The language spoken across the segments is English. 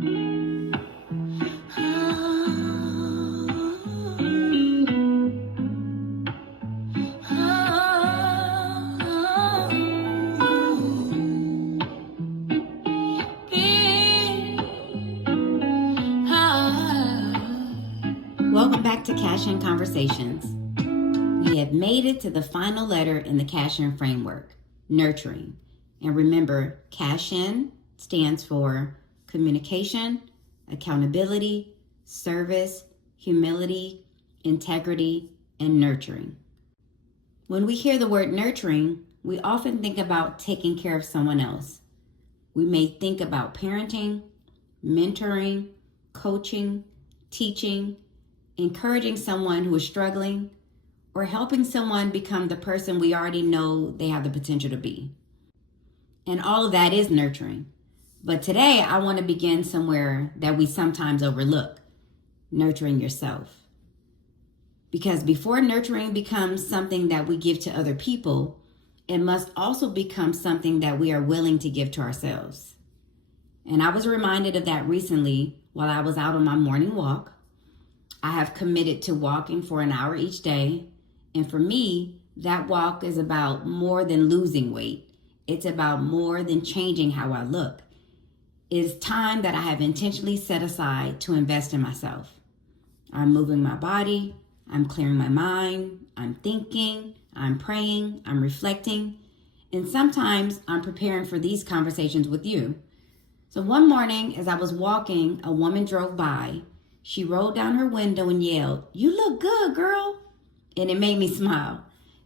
Welcome back to CASHIN Conversations. We have made it to the final letter in the CASHIN framework, nurturing. And remember, CASHIN stands for communication, accountability, service, humility, integrity, and nurturing. When we hear the word nurturing, we often think about taking care of someone else. We may think about parenting, mentoring, coaching, teaching, encouraging someone who is struggling, or helping someone become the person we already know they have the potential to be. And all of that is nurturing. But today I want to begin somewhere that we sometimes overlook, nurturing yourself. Because before nurturing becomes something that we give to other people, it must also become something that we are willing to give to ourselves. And I was reminded of that recently while I was out on my morning walk. I have committed to walking for an hour each day. And for me, that walk is about more than losing weight. It's about more than changing how I look. It is time that I have intentionally set aside to invest in myself. I'm moving my body. I'm clearing my mind. I'm thinking. I'm praying. I'm reflecting. And sometimes I'm preparing for these conversations with you. So one morning, as I was walking, a woman drove by. She rolled down her window and yelled, "You look good, girl." And it made me smile.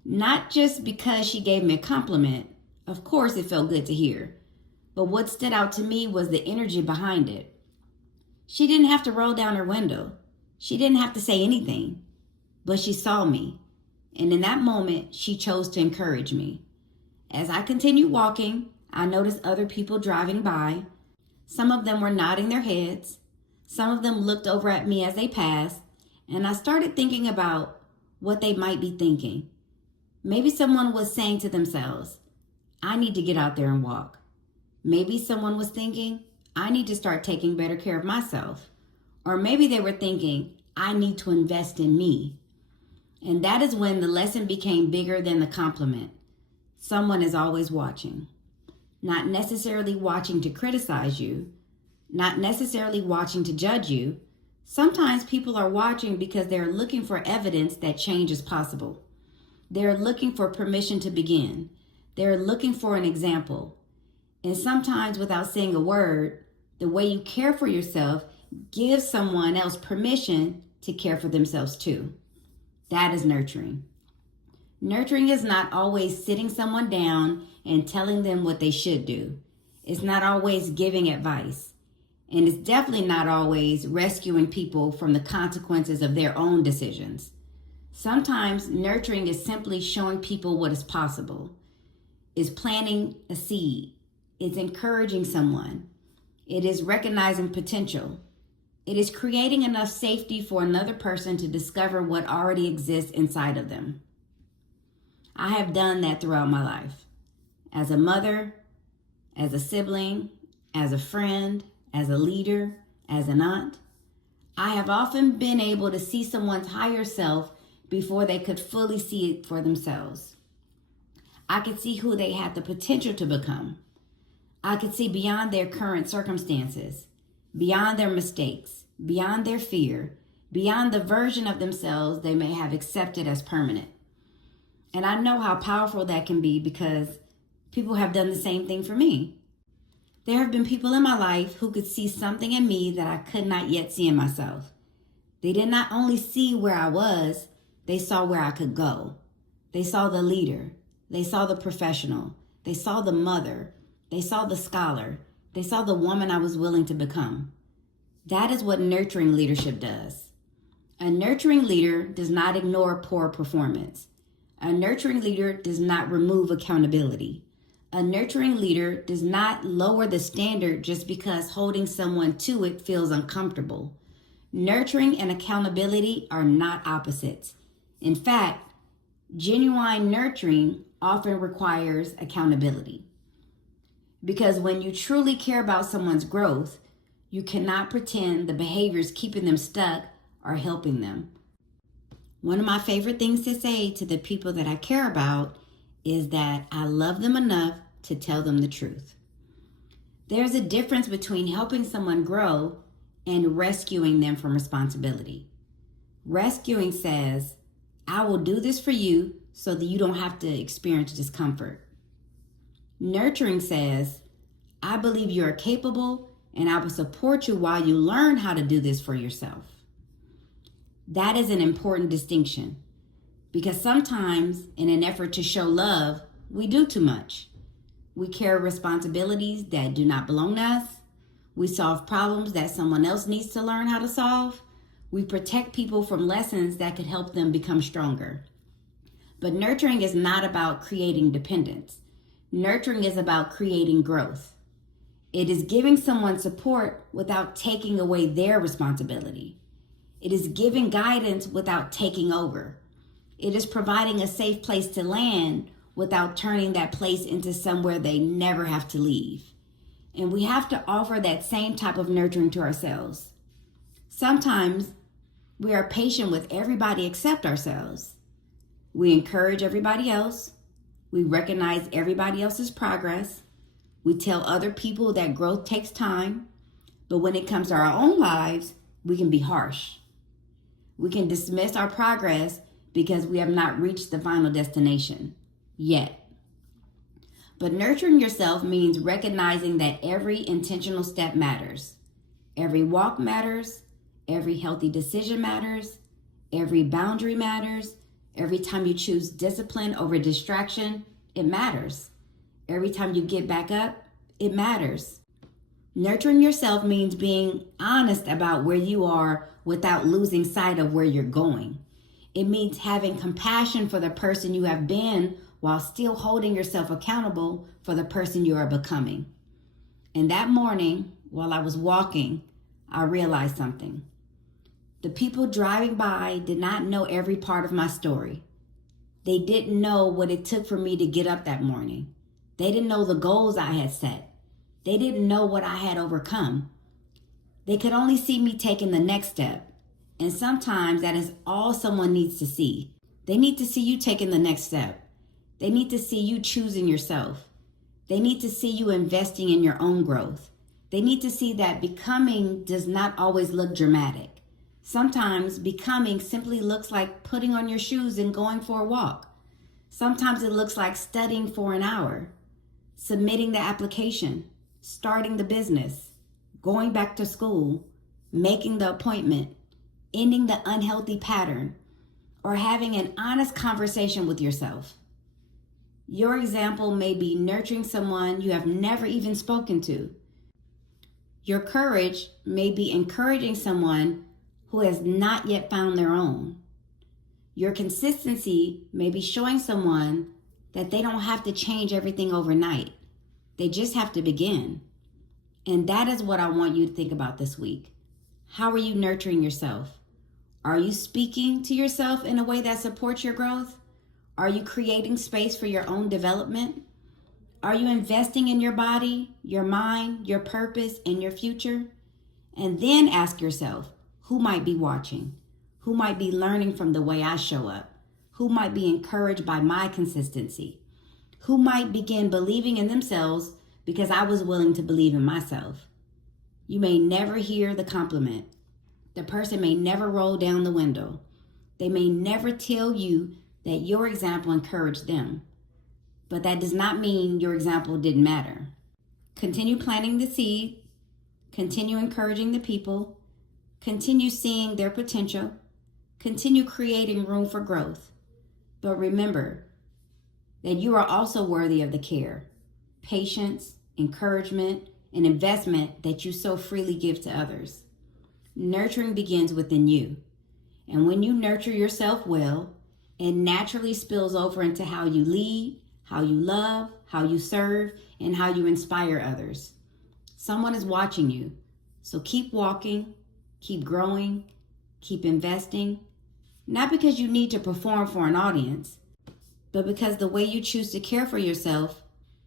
Not just because she gave me a compliment. Of course, it felt good to hear. But what stood out to me was the energy behind it. She didn't have to roll down her window. She didn't have to say anything. But she saw me. And in that moment, she chose to encourage me. As I continued walking, I noticed other people driving by. Some of them were nodding their heads. Some of them looked over at me as they passed, and I started thinking about what they might be thinking. Maybe someone was saying to themselves, "I need to get out there and walk." Maybe someone was thinking, "I need to start taking better care of myself." Or maybe they were thinking, "I need to invest in me." And that is when the lesson became bigger than the compliment. Someone is always watching. Not necessarily watching to criticize you, not necessarily watching to judge you. Sometimes people are watching because they're looking for evidence that change is possible. They're looking for permission to begin. They're looking for an example. And sometimes without saying a word, the way you care for yourself gives someone else permission to care for themselves too. That is nurturing. Nurturing is not always sitting someone down and telling them what they should do. It's not always giving advice. And it's definitely not always rescuing people from the consequences of their own decisions. Sometimes nurturing is simply showing people what is possible. It's planting a seed. It's encouraging someone. It is recognizing potential. It is creating enough safety for another person to discover what already exists inside of them. I have done that throughout my life. As a mother, as a sibling, as a friend, as a leader, as an aunt, I have often been able to see someone's higher self before they could fully see it for themselves. I could see who they had the potential to become. I could see beyond their current circumstances, beyond their mistakes, beyond their fear, beyond the version of themselves they may have accepted as permanent. And I know how powerful that can be because people have done the same thing for me. There have been people in my life who could see something in me that I could not yet see in myself. They did not only see where I was, they saw where I could go. They saw the leader. They saw the professional. They saw the mother. They saw the scholar. They saw the woman I was willing to become. That is what nurturing leadership does. A nurturing leader does not ignore poor performance. A nurturing leader does not remove accountability. A nurturing leader does not lower the standard just because holding someone to it feels uncomfortable. Nurturing and accountability are not opposites. In fact, genuine nurturing often requires accountability. Because when you truly care about someone's growth, You cannot pretend the behaviors keeping them stuck are helping them. One of my favorite things to say to the people that I care about is that I love them enough to tell them the truth. There's a difference between helping someone grow and rescuing them from responsibility. Rescuing says, I will do this for you so that you don't have to experience discomfort. Nurturing says, I believe you are capable and I will support you while you learn how to do this for yourself. That is an important distinction because sometimes in an effort to show love, we do too much. We carry responsibilities that do not belong to us. We solve problems that someone else needs to learn how to solve. We protect people from lessons that could help them become stronger. But nurturing is not about creating dependence. Nurturing is about creating growth. It is giving someone support without taking away their responsibility. It is giving guidance without taking over. It is providing a safe place to land without turning that place into somewhere they never have to leave. And we have to offer that same type of nurturing to ourselves. Sometimes we are patient with everybody except ourselves. We encourage everybody else. We recognize everybody else's progress. We tell other people that growth takes time. But when it comes to our own lives, we can be harsh. We can dismiss our progress because we have not reached the final destination yet. But nurturing yourself means recognizing that every intentional step matters. Every walk matters. Every healthy decision matters. Every boundary matters. Every time you choose discipline over distraction, it matters. Every time you get back up, it matters. Nurturing yourself means being honest about where you are without losing sight of where you're going. It means having compassion for the person you have been while still holding yourself accountable for the person you are becoming. And that morning, while I was walking, I realized something. The people driving by did not know every part of my story. They didn't know what it took for me to get up that morning. They didn't know the goals I had set. They didn't know what I had overcome. They could only see me taking the next step. And sometimes that is all someone needs to see. They need to see you taking the next step. They need to see you choosing yourself. They need to see you investing in your own growth. They need to see that becoming does not always look dramatic. Sometimes becoming simply looks like putting on your shoes and going for a walk. Sometimes it looks like studying for an hour, submitting the application, starting the business, going back to school, making the appointment, ending the unhealthy pattern, or having an honest conversation with yourself. Your example may be nurturing someone you have never even spoken to. Your courage may be encouraging someone who has not yet found their own. Your consistency may be showing someone that they don't have to change everything overnight. They just have to begin. And that is what I want you to think about this week. How are you nurturing yourself? Are you speaking to yourself in a way that supports your growth? Are you creating space for your own development? Are you investing in your body, your mind, your purpose, and your future? And then ask yourself, who might be watching? Who might be learning from the way I show up? Who might be encouraged by my consistency? Who might begin believing in themselves because I was willing to believe in myself? You may never hear the compliment. The person may never roll down the window. They may never tell you that your example encouraged them. But that does not mean your example didn't matter. Continue planting the seed. Continue encouraging the people. Continue seeing their potential. Continue creating room for growth. But remember that you are also worthy of the care, patience, encouragement, and investment that you so freely give to others. Nurturing begins within you. And when you nurture yourself well, it naturally spills over into how you lead, how you love, how you serve, and how you inspire others. Someone is watching you. So keep walking, keep growing, keep investing. Not because you need to perform for an audience, but because the way you choose to care for yourself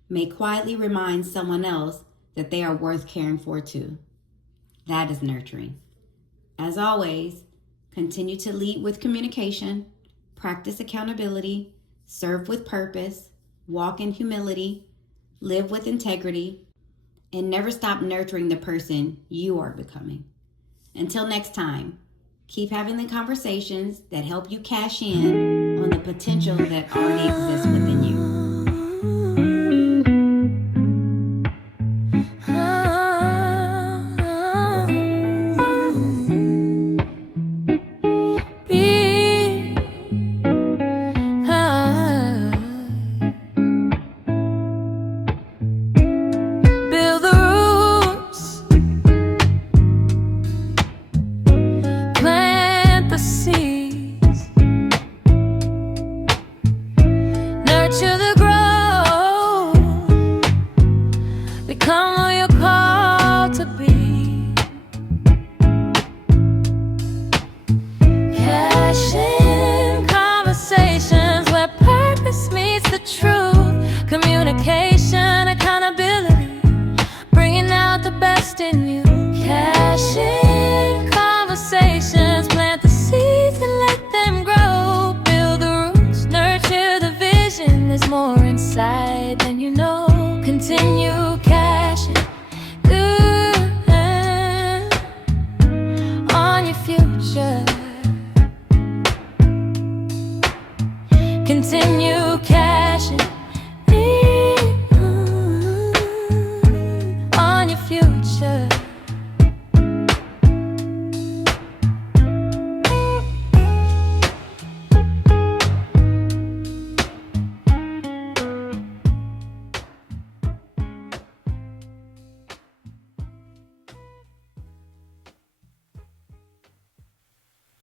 may quietly remind someone else that they are worth caring for too. That is nurturing. As always, continue to lead with communication, practice accountability, serve with purpose, walk in humility, live with integrity, and never stop nurturing the person you are becoming. Until next time, keep having the conversations that help you cash in on the potential that already exists within you. Nurture the growth, become who you're called to be. Cash-in conversations where purpose meets the truth. Communication, accountability, bringing out the best in you. Cash-in conversations, plant the seeds and let them grow. Build the roots, nurture the vision. There's more inside than you know. Continue cashing on your future. Continue cashing on your future.